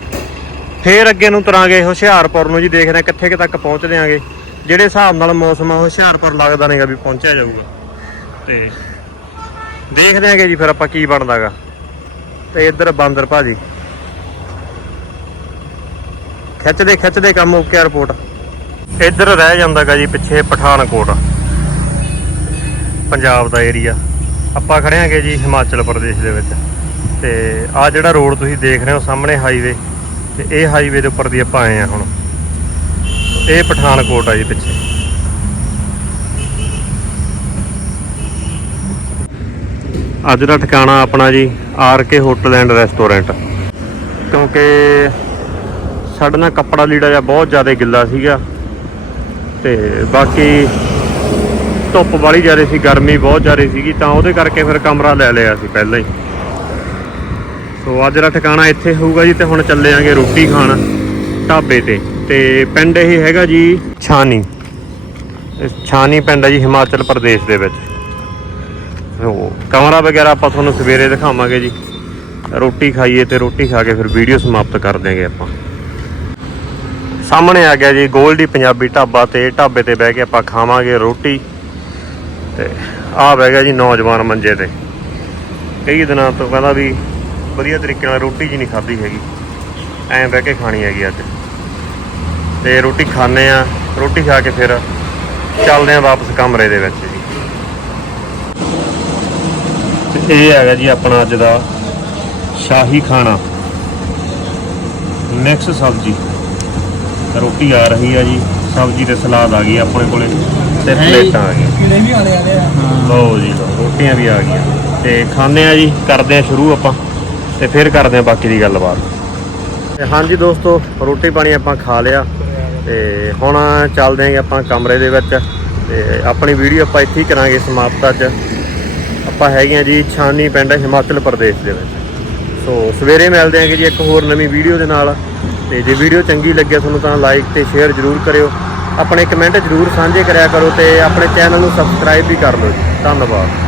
ਫੇਰ ਅੱਗੇ ਨੂੰ ਤੁਰਾਂਗੇ ਹੁਸ਼ਿਆਰਪੁਰ ਨੂੰ ਜੀ, ਦੇਖਦੇ ਹਾਂ ਕਿੱਥੇ ਕੁ ਤੱਕ ਪਹੁੰਚਦੇ ਆਂਗੇ ਜਿਹੜੇ ਹਿਸਾਬ ਨਾਲ ਮੌਸਮ ਆ, ਹੁਸ਼ਿਆਰਪੁਰ ਲੱਗਦਾ ਨਹੀਂਗਾ ਵੀ ਪਹੁੰਚਿਆ ਜਾਊਗਾ। ਤੇ ਦੇਖਦੇ ਆਂਗੇ ਜੀ ਫਿਰ ਆਪਾਂ ਕੀ ਬਣਦਾਗਾ ਤੇ ਇੱਧਰ ਬਾਂਦਰ ਭਾਜੀ। ਖਿੱਚਦੇ ਖਿੱਚਦੇ ਕੰਮ ਓਕੇ ਰਿਪੋਰਟ ਇੱਧਰ ਰਹਿ ਜਾਂਦਾਗਾ ਜੀ ਪਿੱਛੇ ਪਠਾਨਕੋਟ। ਪੰਜਾਬ ਦਾ ਏਰੀਆ ਆਪਾਂ ਖੜੇ ਆਂਗੇ ਜੀ ਹਿਮਾਚਲ ਪ੍ਰਦੇਸ਼ ਦੇ ਵਿੱਚ। ਤੇ ਆ ਜਿਹੜਾ ਰੋਡ ਤੁਸੀਂ ਦੇਖ ਰਹੇ ਹੋ ਸਾਹਮਣੇ ਹਾਈਵੇ ਤੇ ਇਹ ਹਾਈਵੇ ਦੇ ਉੱਪਰ ਦੀ ਆਪਾਂ ਆਏ ਆ ਹੁਣ। ਇਹ ਪਠਾਨਕੋਟ ਆ ਜੀ ਪਿੱਛੇ। ਅੱਜ ਦਾ ਠਿਕਾਣਾ ਆਪਣਾ G R K hotel and restaurant. ਕਿਉਂਕਿ ਸਾਡਾ ਨਾ ਕੱਪੜਾ ਲੀੜਾ ਜਿਹਾ ਬਹੁਤ ਜ਼ਿਆਦਾ ਗਿੱਲਾ ਸੀਗਾ ਤੇ ਬਾਕੀ ਧੁੱਪ ਵਾਲੀ ਜ਼ਿਆਦਾ ਸੀ, ਗਰਮੀ ਬਹੁਤ ਜ਼ਿਆਦਾ ਸੀਗੀ, ਤਾਂ ਉਹਦੇ ਕਰਕੇ ਫਿਰ ਕਮਰਾ ਲੈ ਲਿਆ ਸੀ ਪਹਿਲਾਂ ਹੀ। ਸੋ ਅੱਜ ਦਾ ਠਿਕਾਣਾ ਇੱਥੇ ਹੋਊਗਾ ਜੀ ਤੇ ਹੁਣ ਚੱਲੇ ਆਂਗੇ ਰੋਟੀ ਖਾਣ ਢਾਬੇ ਤੇ। ਤੇ ਪਿੰਡ ਇਹ ਹੈਗਾ ਜੀ ਛਾਨੀ। ਇਹ ਛਾਨੀ ਪਿੰਡ ਹੈ ਜੀ ਹਿਮਾਚਲ ਪ੍ਰਦੇਸ਼ ਦੇ ਵਿੱਚ। ਸੋ ਕਮਰਾ ਵਗੈਰਾ ਆਪਾਂ ਤੁਹਾਨੂੰ ਸਵੇਰੇ ਦਿਖਾਵਾਂਗੇ ਜੀ। ਰੋਟੀ ਖਾਈਏ ਤੇ ਰੋਟੀ ਖਾ ਕੇ ਫਿਰ ਵੀਡੀਓ ਸਮਾਪਤ ਕਰ ਦਿਆਂਗੇ ਆਪਾਂ। ਸਾਹਮਣੇ ਆ ਗਿਆ ਜੀ ਗੋਲਡੀ ਪੰਜਾਬੀ ਢਾਬਾ ਤੇ ਢਾਬੇ ਤੇ ਬਹਿ ਕੇ ਆਪਾਂ ਖਾਵਾਂਗੇ ਰੋਟੀ। ਤੇ ਆਹ ਬਹਿ ਗਿਆ ਜੀ ਨੌਜਵਾਨ ਮੰਜੇ ਤੇ। ਕਈ ਦਿਨਾਂ ਤੋਂ ਕਹਿੰਦਾ ਵੀ ਵਧੀਆ ਤਰੀਕੇ ਨਾਲ ਰੋਟੀ ਜੀ ਨਹੀਂ ਖਾਧੀ ਹੈਗੀ। ਐਂ ਬਹਿ ਕੇ ਖਾਣੀ ਹੈਗੀ ਅੱਜ। ਤੇ ਰੋਟੀ ਖਾਣੇ ਆ। ਰੋਟੀ ਖਾ ਕੇ ਫਿਰ ਚੱਲਦੇ ਆ ਵਾਪਸ ਕਮਰੇ ਦੇ ਵਿੱਚ ਤੇ ਇਹ ਹੈਗਾ ਜੀ ਆਪਣਾ ਅੱਜ ਦਾ ਸ਼ਾਹੀ ਖਾਣਾ। ਮਿਕਸ ਸਬਜ਼ੀ। ਰੋਟੀ ਆ ਰਹੀ ਆ ਜੀ ਸਬਜ਼ੀ ਤੇ ਸਲਾਦ ਆ ਗਈ ਆਪਣੇ ਕੋਲੇ ਤੇ ਪਲੇਟਾਂ ਆ ਗਈਆਂ। ਕੀੜੇ ਵੀ ਆਲੇ ਆਲੇ ਆ? ਲਓ ਜੀ ਲਓ ਰੋਟੀਆਂ ਵੀ ਆ ਗਈਆਂ। ਤੇ ਖਾਣੇ ਆ ਜੀ ਕਰਦੇ ਆ ਸ਼ੁਰੂ ਆਪਾਂ ਤੇ ਫਿਰ ਕਰਦੇ ਆ ਬਾਕੀ ਦੀ ਗੱਲਬਾਤ। ਤੇ ਹਾਂਜੀ ਦੋਸਤੋ ਰੋਟੀ ਪਾਣੀ ਆਪਾਂ ਖਾ ਲਿਆ ਤੇ ਹੁਣ ਚੱਲਦੇ ਆਂਗੇ ਆਪਾਂ ਕਮਰੇ ਦੇ ਵਿੱਚ ਤੇ ਆਪਣੀ ਵੀਡੀਓ ਆਪਾਂ ਇੱਥੇ ਹੀ ਕਰਾਂਗੇ ਸਮਾਪਤ ਅੱਜ। ਆਪਾਂ ਹੈਗੇ ਆ ਜੀ ਛਾਨੀ ਪਿੰਡ ਹਿਮਾਚਲ ਪ੍ਰਦੇਸ਼ ਦੇ ਵਿੱਚ। ਸੋ ਸਵੇਰੇ ਮਿਲਦੇ ਆਂਗੇ ਜੀ ਇੱਕ ਹੋਰ ਨਵੀਂ ਵੀਡੀਓ ਦੇ ਨਾਲ। ਤੇ ਜੇ ਵੀਡੀਓ ਚੰਗੀ ਲੱਗੇ ਤੁਹਾਨੂੰ ਤਾਂ ਲਾਈਕ ਤੇ ਸ਼ੇਅਰ ਜ਼ਰੂਰ ਕਰਿਓ। ਆਪਣੇ ਕਮੈਂਟ ਜ਼ਰੂਰ ਸਾਂਝੇ ਕਰਿਆ ਕਰੋ ਤੇ ਆਪਣੇ ਚੈਨਲ ਨੂੰ ਸਬਸਕ੍ਰਾਈਬ ਵੀ ਕਰ ਲਓ ਜੀ। ਧੰਨਵਾਦ।